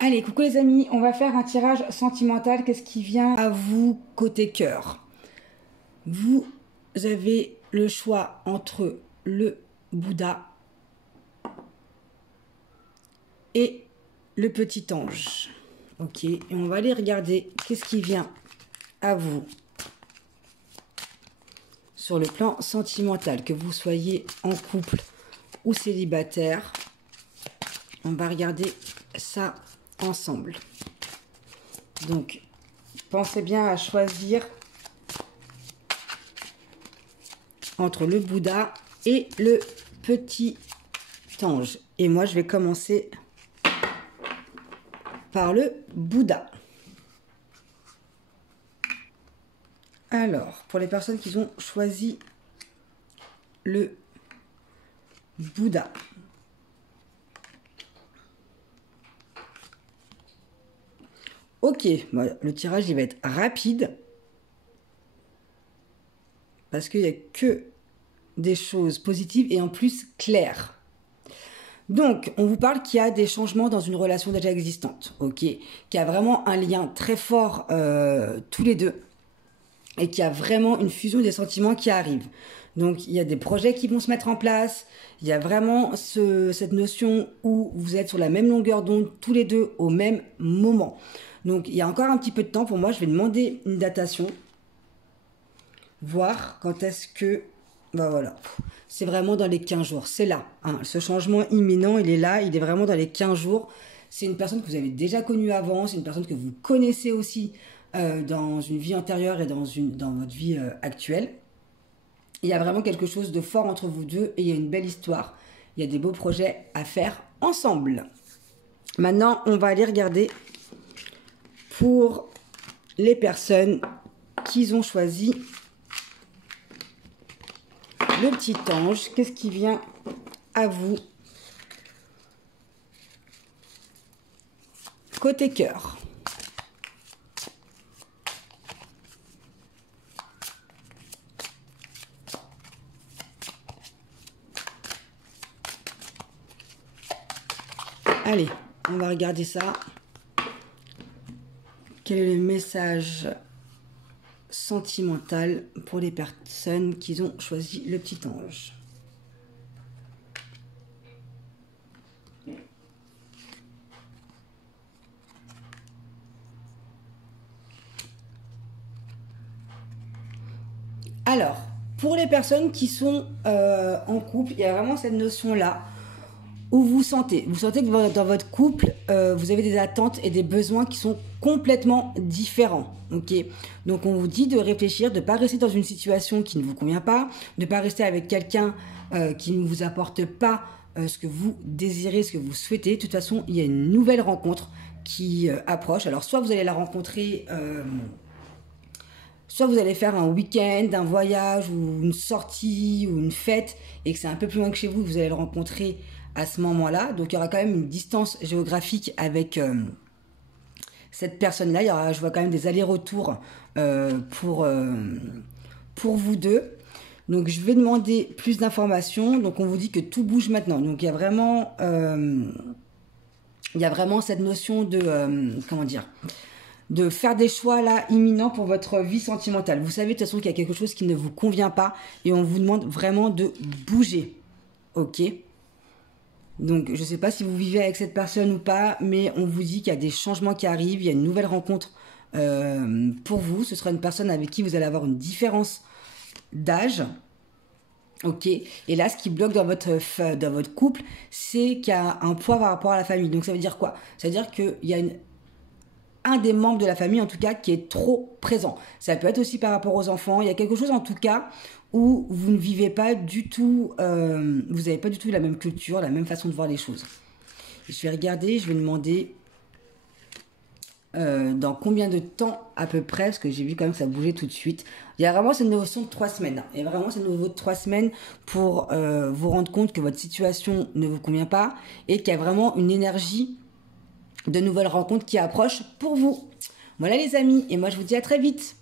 Allez, coucou les amis, on va faire un tirage sentimental. Qu'est-ce qui vient à vous côté cœur? Vous avez le choix entre le Bouddha et le petit ange. Ok, et on va aller regarder qu'est-ce qui vient à vous sur le plan sentimental, que vous soyez en couple ou célibataire. On va regarder ça ensemble. Donc, pensez bien à choisir entre le Bouddha et le petit ange. Et moi, je vais commencer par le Bouddha. Alors, pour les personnes qui ont choisi le Bouddha. Ok, le tirage il va être rapide parce qu'il n'y a que des choses positives et en plus claires. Donc, on vous parle qu'il y a des changements dans une relation déjà existante, ok, qu'il y a vraiment un lien très fort tous les deux et qu'il y a vraiment une fusion des sentiments qui arrive. Donc, il y a des projets qui vont se mettre en place, il y a vraiment cette notion où vous êtes sur la même longueur d'onde tous les deux au même moment. Donc, il y a encore un petit peu de temps pour moi. Je vais demander une datation. Voir quand est-ce que... Ben voilà. C'est vraiment dans les 15 jours. C'est là. Hein. Ce changement imminent, il est là. Il est vraiment dans les 15 jours. C'est une personne que vous avez déjà connue avant. C'est une personne que vous connaissez aussi dans une vie antérieure et dans votre vie actuelle. Il y a vraiment quelque chose de fort entre vous deux. Et il y a une belle histoire. Il y a des beaux projets à faire ensemble. Maintenant, on va aller regarder... pour les personnes qui ont choisi le petit ange, qu'est-ce qui vient à vous côté cœur? Allez, on va regarder ça. Quel est le message sentimental pour les personnes qui ont choisi le petit ange? Alors, pour les personnes qui sont en couple, il y a vraiment cette notion-là où vous sentez que dans votre couple, vous avez des attentes et des besoins qui sont complètement différents. Ok, donc on vous dit de réfléchir, de ne pas rester dans une situation qui ne vous convient pas, de ne pas rester avec quelqu'un qui ne vous apporte pas ce que vous désirez, ce que vous souhaitez. De toute façon, il y a une nouvelle rencontre qui approche. Alors soit vous allez la rencontrer... soit vous allez faire un week-end, un voyage ou une sortie ou une fête et que c'est un peu plus loin que chez vous, vous allez le rencontrer à ce moment-là. Donc il y aura quand même une distance géographique avec cette personne-là. Il y aura, je vois quand même des allers-retours pour vous deux. Donc je vais demander plus d'informations. Donc on vous dit que tout bouge maintenant. Donc il y a vraiment cette notion de comment dire, de faire des choix là imminents pour votre vie sentimentale. Vous savez de toute façon qu'il y a quelque chose qui ne vous convient pas et on vous demande vraiment de bouger. Ok? Donc je ne sais pas si vous vivez avec cette personne ou pas, mais on vous dit qu'il y a des changements qui arrivent, il y a une nouvelle rencontre pour vous. Ce sera une personne avec qui vous allez avoir une différence d'âge. Ok, et là, ce qui bloque dans votre couple, c'est qu'il y a un poids par rapport à la famille. Donc ça veut dire quoi? Ça veut dire qu'il y a un des membres de la famille, en tout cas, qui est trop présent. Ça peut être aussi par rapport aux enfants. Il y a quelque chose, en tout cas, où vous ne vivez pas du tout, vous n'avez pas du tout la même culture, la même façon de voir les choses. Et je vais regarder, je vais demander dans combien de temps à peu près, parce que j'ai vu quand même que ça bougeait tout de suite. Il y a vraiment cette notion de 3 semaines. Il y a vraiment cette notion de 3 semaines pour vous rendre compte que votre situation ne vous convient pas et qu'il y a vraiment une énergie de nouvelles rencontres qui approchent pour vous. Voilà les amis, et moi je vous dis à très vite.